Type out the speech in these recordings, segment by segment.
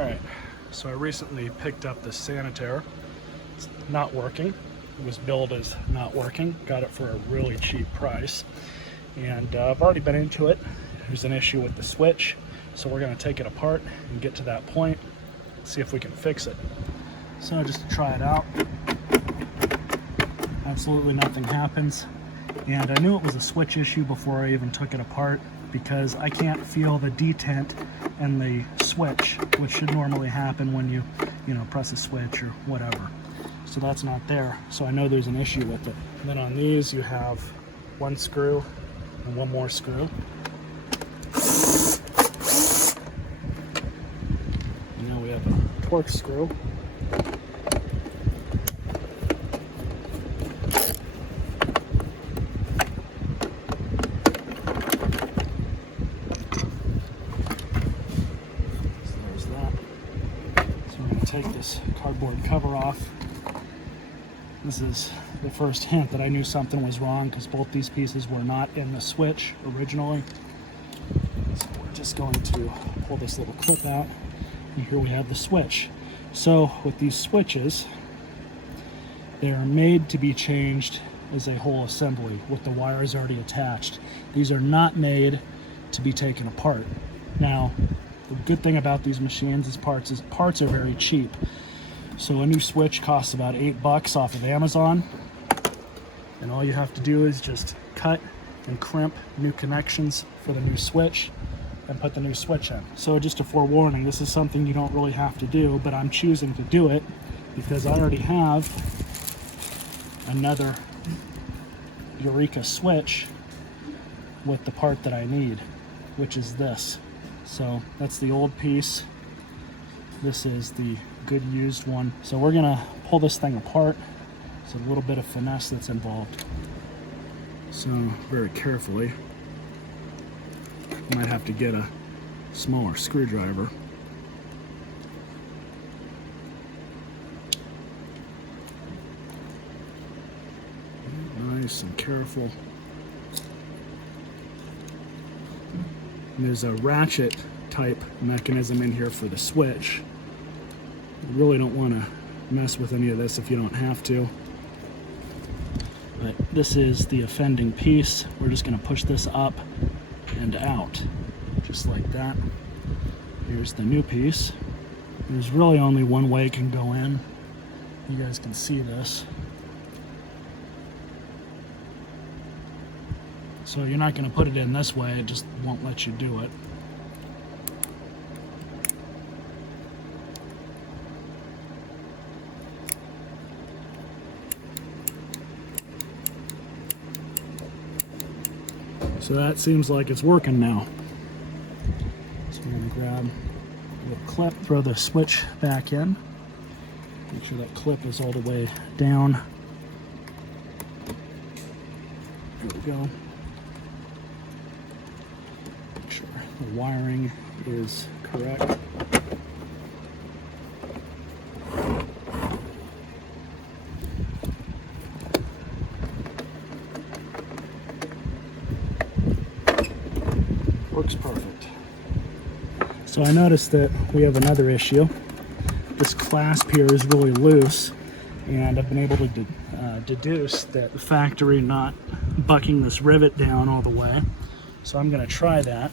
Alright, so I recently picked up the Sanitaire. It's not working. It was billed as not working. Got it for a really cheap price. And I've already been into it. There's an issue with the switch. So we're going to take it apart and get to that point, see if we can fix it. So just to try it out, absolutely nothing happens. And I knew it was a switch issue before I even took it apart, because I can't feel the detent in the switch, which should normally happen when you press a switch or whatever. So that's not there. So I know there's an issue with it. And then on these you have one screw and one more screw. And now we have a torque screw. Take this cardboard cover off. This is the first hint that I knew something was wrong, because both these pieces were not in the switch originally. So we're just going to pull this little clip out, and here we have the switch. So with these switches, they are made to be changed as a whole assembly with the wires already attached. These are not made to be taken apart. Now, the good thing about these machines is parts are very cheap. So a new switch costs about $8 off of Amazon, and all you have to do is just cut and crimp new connections for the new switch and put the new switch in. So just a forewarning, this is something you don't really have to do, but I'm choosing to do it because I already have another Eureka switch with the part that I need, which is this. So that's the old piece. This is the good used one. So we're gonna pull this thing apart. It's a little bit of finesse that's involved. So very carefully, might have to get a smaller screwdriver. Nice and careful. And there's a ratchet type mechanism in here for the switch. You really don't want to mess with any of this if you don't have to. But this is the offending piece. We're just going to push this up and out, just like that. Here's the new piece. There's really only one way it can go in. You guys can see this. So you're not going to put it in this way, it just won't let you do it. So that seems like it's working now. So I'm going to grab a little clip, throw the switch back in. Make sure that clip is all the way down. There we go. The wiring is correct. Works perfect. So I noticed that we have another issue. This clasp here is really loose, and I've been able to deduce that the factory not bucking this rivet down all the way. So I'm going to try that.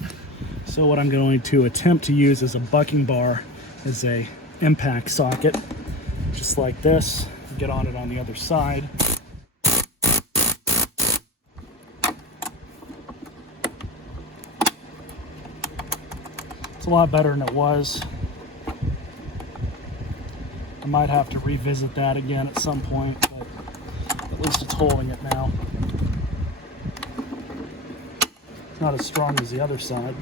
So what I'm going to attempt to use as a bucking bar is a impact socket, just like this. Get on it on the other side. It's a lot better than it was. I might have to revisit that again at some point, but at least it's holding it now. It's not as strong as the other side.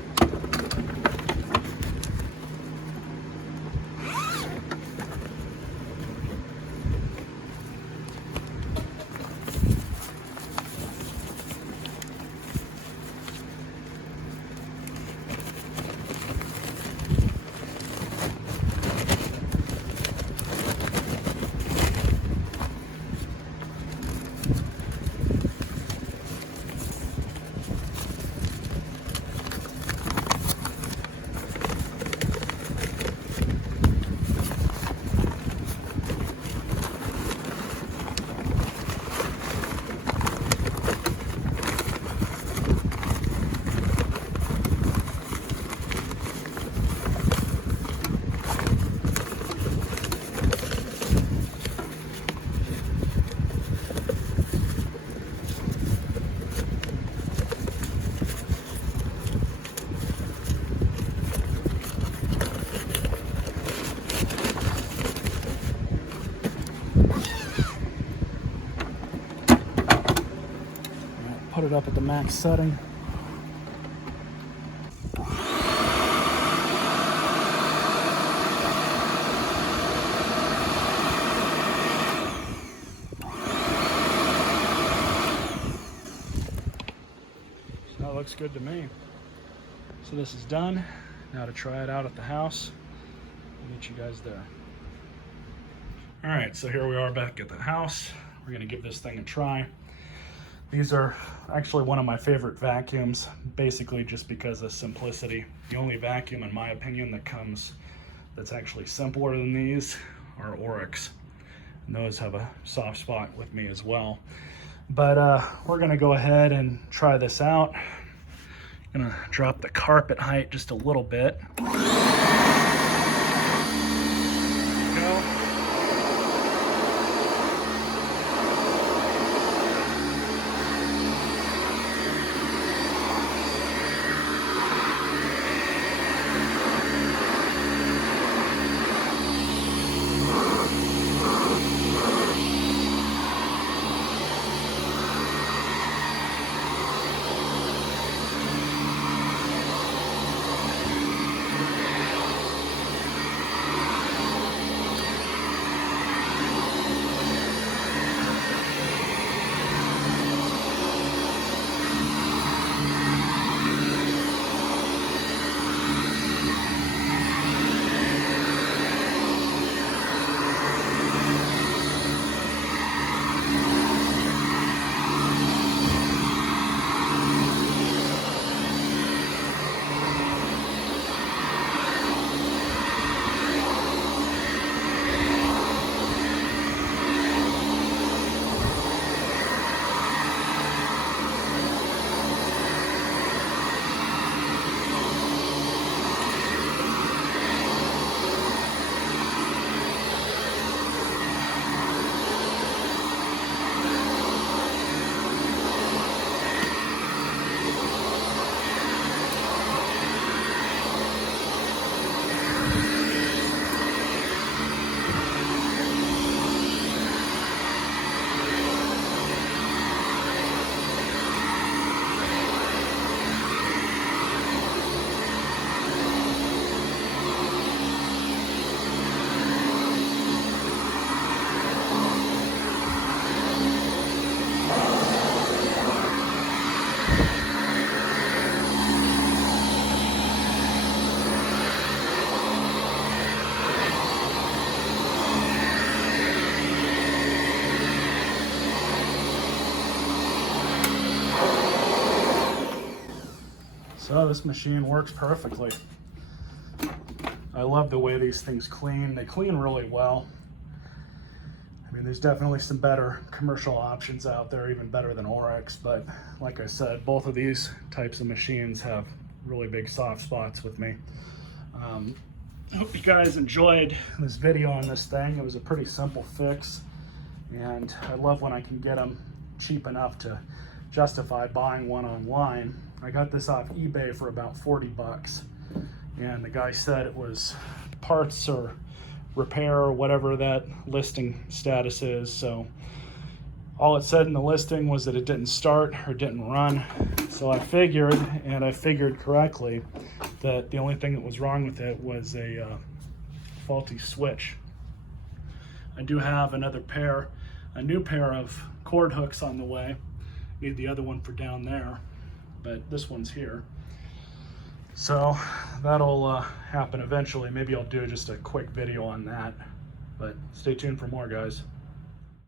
put it up at the max setting. So that looks good to me. So this is done. Now to try it out at the house. I'll meet you guys there. All right, so here we are back at the house. We're gonna give this thing a try. These are actually one of my favorite vacuums, basically just because of simplicity. The only vacuum, in my opinion, that's actually simpler than these are Oryx. And those have a soft spot with me as well. But we're gonna go ahead and try this out. I'm gonna drop the carpet height just a little bit. There we go. So this machine works perfectly. I love the way these things clean. They clean really well. I mean, there's definitely some better commercial options out there, even better than Oryx, but like I said, both of these types of machines have really big soft spots with me. I hope you guys enjoyed this video on this thing. It was a pretty simple fix, and I love when I can get them cheap enough to justify buying one online. I got this off eBay for about 40 bucks, and the guy said it was parts or repair or whatever that listing status is. So all it said in the listing was that it didn't start or didn't run. So I figured, and I figured correctly, that the only thing that was wrong with it was a faulty switch. I do have a new pair of cord hooks on the way. Need the other one for down there, but this one's here. So that'll happen eventually. Maybe I'll do just a quick video on that, but stay tuned for more, guys.